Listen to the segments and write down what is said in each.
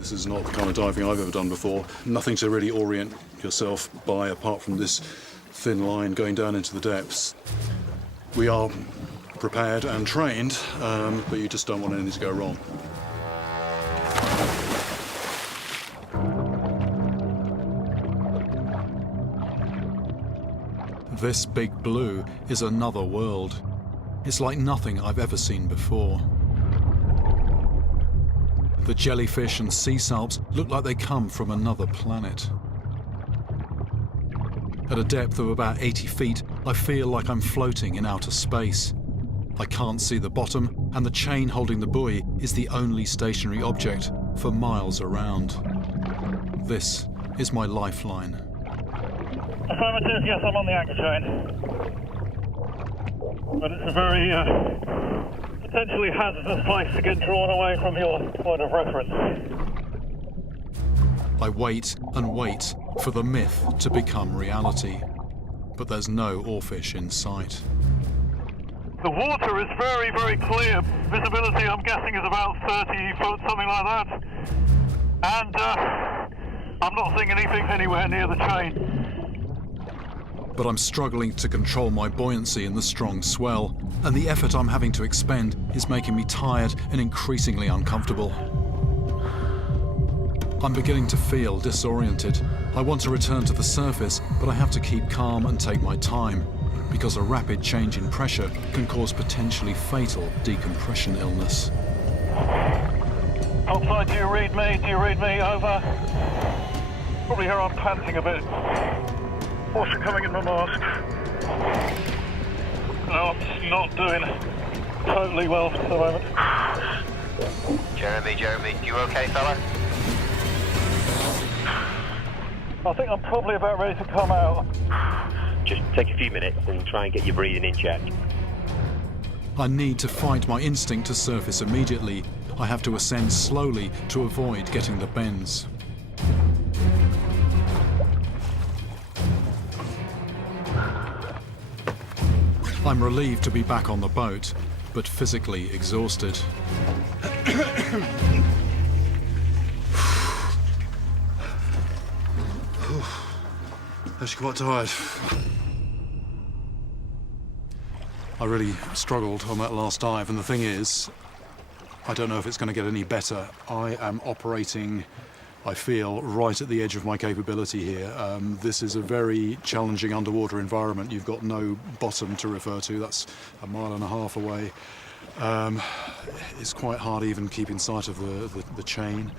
This is not the kind of diving I've ever done before. Nothing to really orient yourself by apart from this thin line going down into the depths. We are prepared and trained, but you just don't want anything to go wrong. This big blue is another world. It's like nothing I've ever seen before. The jellyfish and sea salps look like they come from another planet. At a depth of about 80 feet, I feel like I'm floating in outer space. I can't see the bottom, and the chain holding the buoy is the only stationary object for miles around. This is my lifeline. Affirmative, yes, I'm on the anchor chain. But it's a very potentially hazardous place to get drawn away from your point of reference. I wait and wait for the myth to become reality, but there's no oarfish in sight. The water is very, very clear. Visibility, I'm guessing, is about 30 foot, something like that. And I'm not seeing anything anywhere near the chain. But I'm struggling to control my buoyancy in the strong swell, and the effort I'm having to expend is making me tired and increasingly uncomfortable. I'm beginning to feel disoriented. I want to return to the surface, but I have to keep calm and take my time, because a rapid change in pressure can cause potentially fatal decompression illness. Topside, do you read me? Do you read me? Over. Probably here I'm panting a bit. Water coming in my mask. No, I'm just not doing totally well at the moment. Jeremy, you okay, fella? I think I'm probably about ready to come out. Just take a few minutes and try and get your breathing in check. I need to fight my instinct to surface immediately. I have to ascend slowly to avoid getting the bends. I'm relieved to be back on the boat, but physically exhausted. Actually quite tired. I really struggled on that last dive, and the thing is, I don't know if it's going to get any better. I am operating, I feel, right at the edge of my capability here. This is a very challenging underwater environment. You've got no bottom to refer to. That's a mile and a half away. It's quite hard even keeping sight of the chain.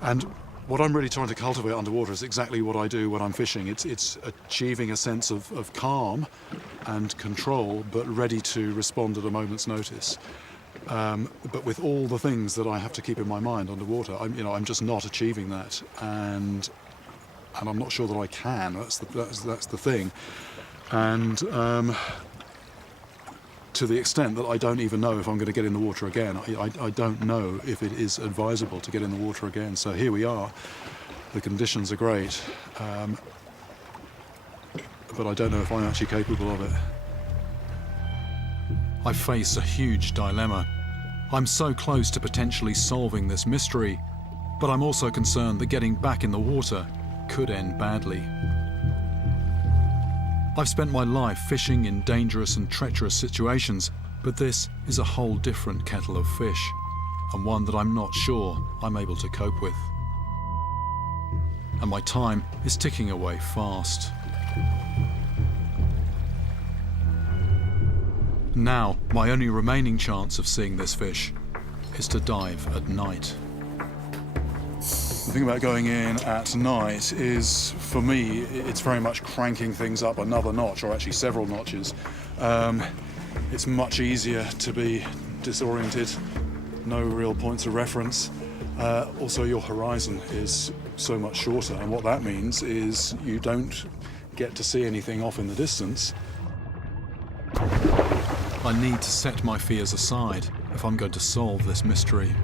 And what I'm really trying to cultivate underwater is exactly what I do when I'm fishing. It's achieving a sense of calm and control, but ready to respond at a moment's notice. But with all the things that I have to keep in my mind underwater, I'm just not achieving that, and I'm not sure that I can. That's the thing, and to the extent that I don't even know if I'm going to get in the water again. I don't know if it is advisable to get in the water again. So here we are. The conditions are great, but I don't know if I'm actually capable of it. I face a huge dilemma. I'm so close to potentially solving this mystery, but I'm also concerned that getting back in the water could end badly. I've spent my life fishing in dangerous and treacherous situations, but this is a whole different kettle of fish, and one that I'm not sure I'm able to cope with. And my time is ticking away fast. Now, my only remaining chance of seeing this fish is to dive at night. The thing about going in at night is, for me, it's very much cranking things up another notch, or actually several notches. It's much easier to be disoriented, no real points of reference. Also, your horizon is so much shorter, and what that means is you don't get to see anything off in the distance. I need to set my fears aside if I'm going to solve this mystery.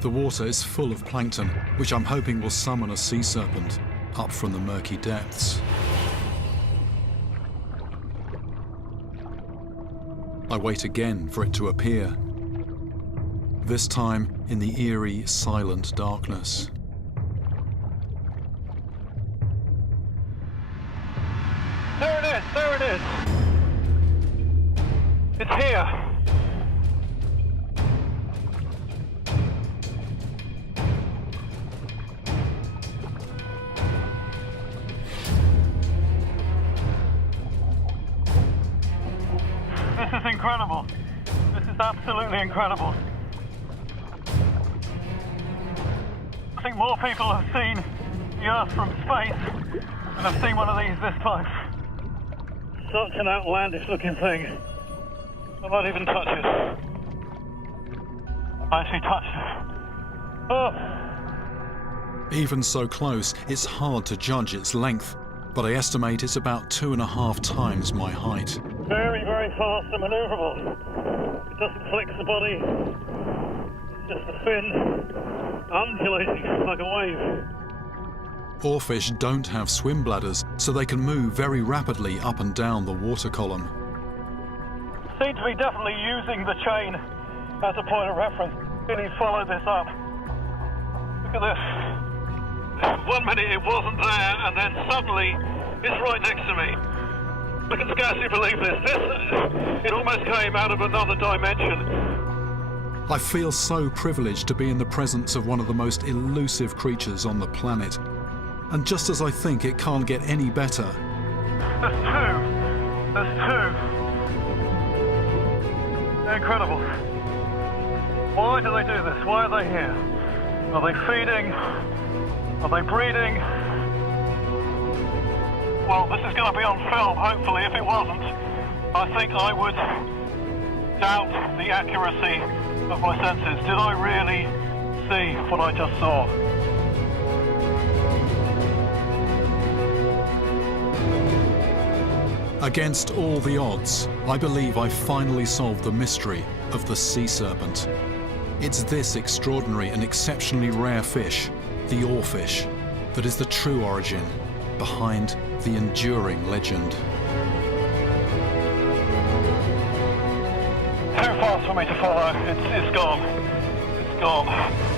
The water is full of plankton, which I'm hoping will summon a sea serpent up from the murky depths. I wait again for it to appear. this time in the eerie, silent darkness. There it is, there it is. It's here. This is incredible. This is absolutely incredible. I think more people have seen the Earth from space than have seen one of these this close. Such an outlandish looking thing. I might even touch it. I actually touched it. Oh. Even so close, it's hard to judge its length, but I estimate it's about 2.5 times my height. Very, very fast and manoeuvrable. It doesn't flex the body. It's just a fin undulating like a wave. Oarfish don't have swim bladders, so they can move very rapidly up and down the water column. Seem to be definitely using the chain as a point of reference. Really follow this up. Look at this. 1 minute it wasn't there, and then suddenly it's right next to me. I can scarcely believe this. It almost came out of another dimension. I feel so privileged to be in the presence of one of the most elusive creatures on the planet. And just as I think it can't get any better, There's two. There's two. They're incredible. Why do they do this? Why are they here? Are they feeding? Are they breeding? Well, this is going to be on film, hopefully. If it wasn't, I think I would doubt the accuracy of my senses. Did I really see what I just saw? against all the odds, I believe I've finally solved the mystery of the sea serpent. It's this extraordinary and exceptionally rare fish, the oarfish, that is the true origin behind the enduring legend. Too fast for me to follow. It's gone. It's gone.